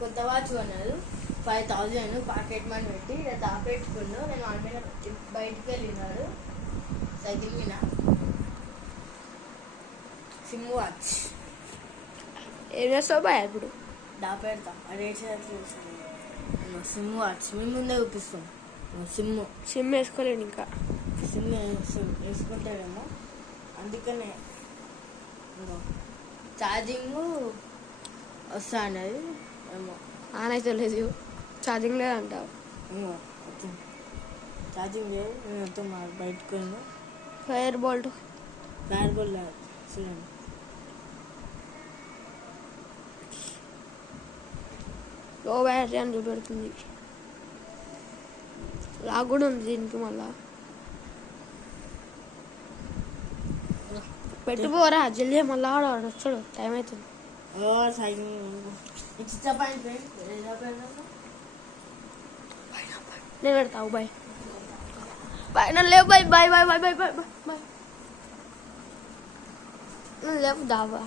కొత్త వాచ్ కొన్నారు 5000 pocket money పెట్టి దాపెట్టుకున్నాడు. నేను వాళ్ళ మీద బయటికి వెళ్ళినాడు సైకిల్ మీద. సిమ్ వాచ్ ఏం చేస్తావు బాయ్ ఇప్పుడు? దాపెడతా రేట్ సిమ్ వాచ్ మేము ముందే చూపిస్తాం. సిమ్ వేసుకోలేను ఇంకా. సిమ్ వేసుకుంటాడేమో అందుకనే ఛార్జింగ్ వస్తా అన్నది ఏమో ఆనైతే లేదు, ఛార్జింగ్ లేదంటావు. ఛార్జింగ్ లేదు. నేను మొత్తం బయటకు వెళ్ళినా. ఫైర్ బోల్ట్ చూడండి. లో బ్యాటరీ అని చూపెడుతుంది. లాగ్ కూడా ఉంది దీనికి. మళ్ళా పెట్టుకోరా జల్దీ, మళ్ళా వచ్చాడు టైం అవుతుంది. నేను పెడతావు బాయ్ బాయ్. నన్ను లేవు bye bye bye bye bye bye bye. నన్ను లేవు దావా.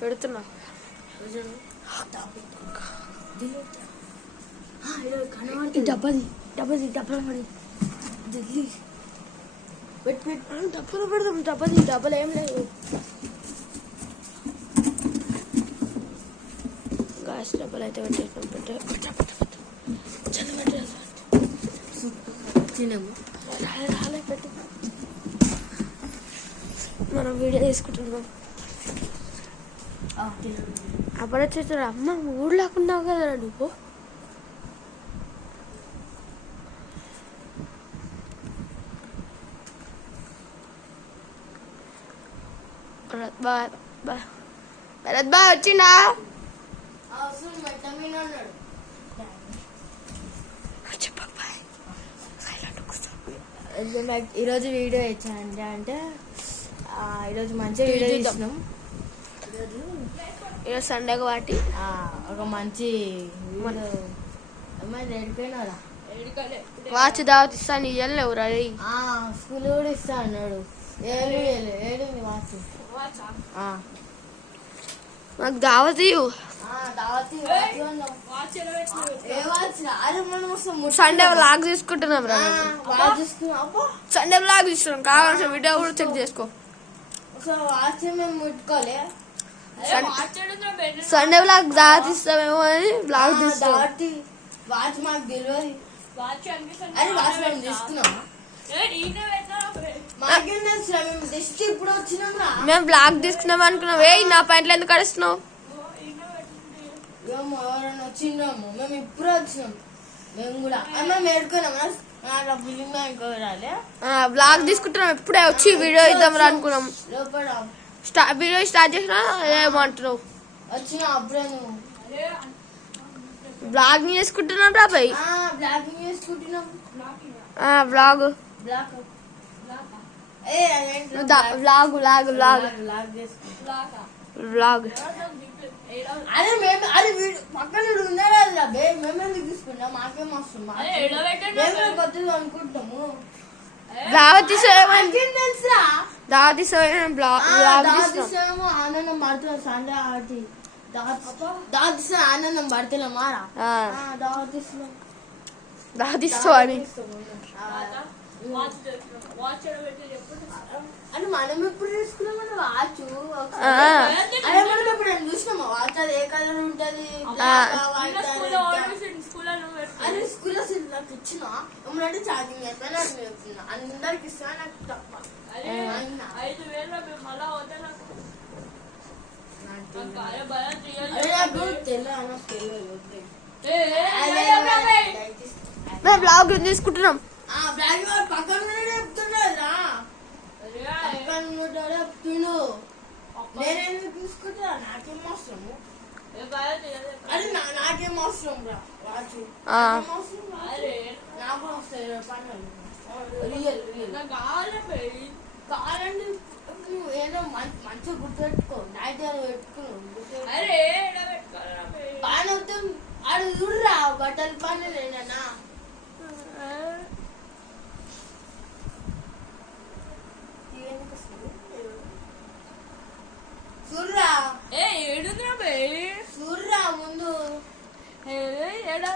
పెడుతున్నా డబ్బది డబ్బది డబ్బల పడి జల్దీ డబ్బులు పెడదాం. డబ్బలు ఏం లేదు. గ్యాస్ డబ్బులు అయితే పెట్టేసాం. రాలే పెట్టు. మనం వీడియో తీసుకుంటున్నాం. అప్పుడు వచ్చేసాడు. అమ్మ ఊరు లేకున్నావు కదా నువ్వు. భరత్ బాయ్ వచ్చిండా? ఈరోజు వీడియో ఇచ్చానంటే అంటే ఈరోజు మంచిగా వీడియో ఇచ్చినాం. ఈరోజు సండే కాబట్టి ఒక మంచి ఏడిపోయినా వాచ్ దావత్ ఇస్తాను. ఇవ్వలేవు రవి. స్కూల్ కూడా ఇస్తా అన్నాడు. ఏడు వాచ్ నాకు దావత్ ఇవ్వు. సండే వ్లాగ్ తీసుకుంటున్నాం రా. సండే వ్లాగ్ తీసుకున్నాం. కావాల్సిన వీడియో కూడా చెక్ చేసుకో. సండే వ్లాగ్ దావత్ ఇస్తామేమో అని వ్లాగ్ తీస్తాం. వాచ్ మాకు తెలియదు. మేము బ్లాగ్ తీసుకున్నాం అనుకున్నాం. నా ప్యాంట్లు ఎందుకు కడుస్తున్నావు? ఎవరైనా వచ్చినాము. మేము ఇప్పుడు వచ్చినాం. మేము కూడా మేడుకున్నాము. బ్లాగ్ తీసుకుంటున్నాం. ఇప్పుడే వచ్చి వీడియో ఇద్దాం అనుకున్నాం. వీడియో స్టార్ట్ చేసినా ఏమంటున్నావు? వచ్చినా అప్పుడే నువ్వు బ్లాగ్ చేసుకుంటున్నాం రా బాయ్. బ్లాగ్ బ్లాగ్ పక్కన ఉన్నారా మేమే తీసుకున్నాం. మాకేం వస్తుంది అనుకుంటాము. ఆనందం పడుతున్నాం. సండే ఆడి ఆనందం పడుతున్నా మారా దాదిస్తావు అని అంటే మనం ఎప్పుడు తీసుకున్నామని వాచ్ మనం ఎప్పుడు చూసినామా? వాచ్ అది ఏ కలర్ ఉంటది? అది స్కూల్లో నాకు ఇచ్చిన ఏమంటే ఛార్జింగ్ అయిపోయినా చెప్తున్నా. అందరికి ఇస్తా నాకు తప్ప. మేము బ్లాగ్ తీసుకుంటున్నాం. పక్కన చెప్తున్నారా? చెప్తుండు. నేనే తీసుకుంటా. నాకేం అవసరము? అది నాకేం అవసరం రా వాచ్. నాకు వస్తాయి పనులు. కావాలంటే ఏదో మంచిగా గుర్తుపెట్టుకో. నైట్ పెట్టుకున్నావు బాగా అడు చూడరా బట్టల పని నేనా చూడరా ఏడుందిరా బే చూడరా ముందు ఏడా